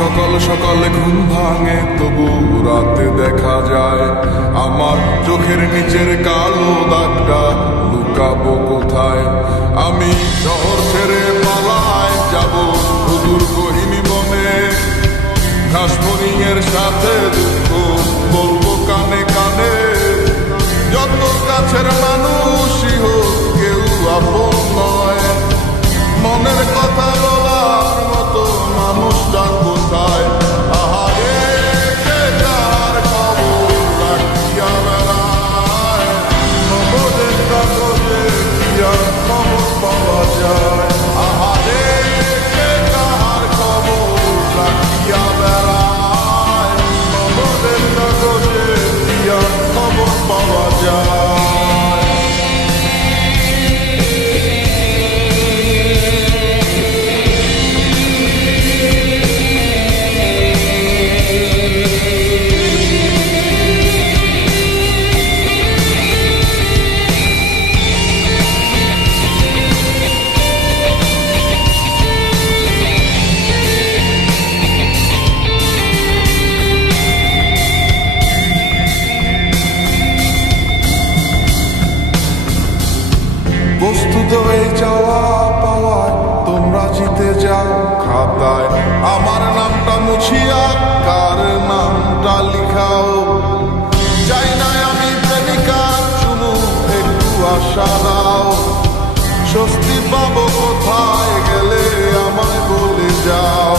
সকাল সকালে ঘুম ভাঙে তবু রাতে দেখা যায় আমার চোখের নিচের কালো দাগটা লুকাবো কোথায়। আমি শহর ছেড়ে পালায় যাব সুদূর গহীন বনে, ঘাস ফড়িংয়ের সাথে দুঃখ বলবো কানে কানে। যত কাছের মানুষই হোক কেউ আপন নয়, মনের কথা বলার মতো মানুষটা কোথায়? আহারে কে কার খবর রাখিয়া বেড়ায়, খবরের কাগজে কি আর খবর পাওয়া যায়? আহারে কে কার খবর রাখিয়া বেড়ায়, খবরের কাগজে কি আর খবর পাওয়া যায়? বস্তুত এই যাওয়া পাওয়ায় তোমরা জিতে যাও খাতায়, আমার নামটা মুছিয়া কার নামটা লিখাও। যাই না আমি প্রেমিকার চুমু একটু আশা দাও, স্বস্তি পাবো কোথায় গেলে আমায় বলে যাও।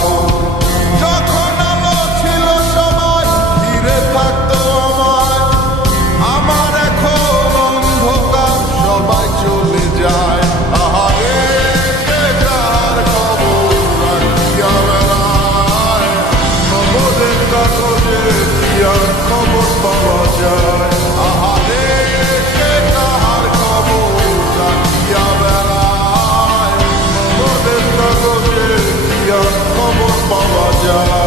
যখন আলো ছিল সবাই ঘিরে থাকতো আমায়, আমার এখন অন্ধকার সবাই চলে যায়। আহারে কে কার খবর রাখিয়া বেড়ায়, খবরের কাগজে কি আর খবর পাওয়া যায়? আহারে কে কার খবর রাখিয়া বেড়ায়, খবরের কাগজে কি আর খবর পাওয়া যায়?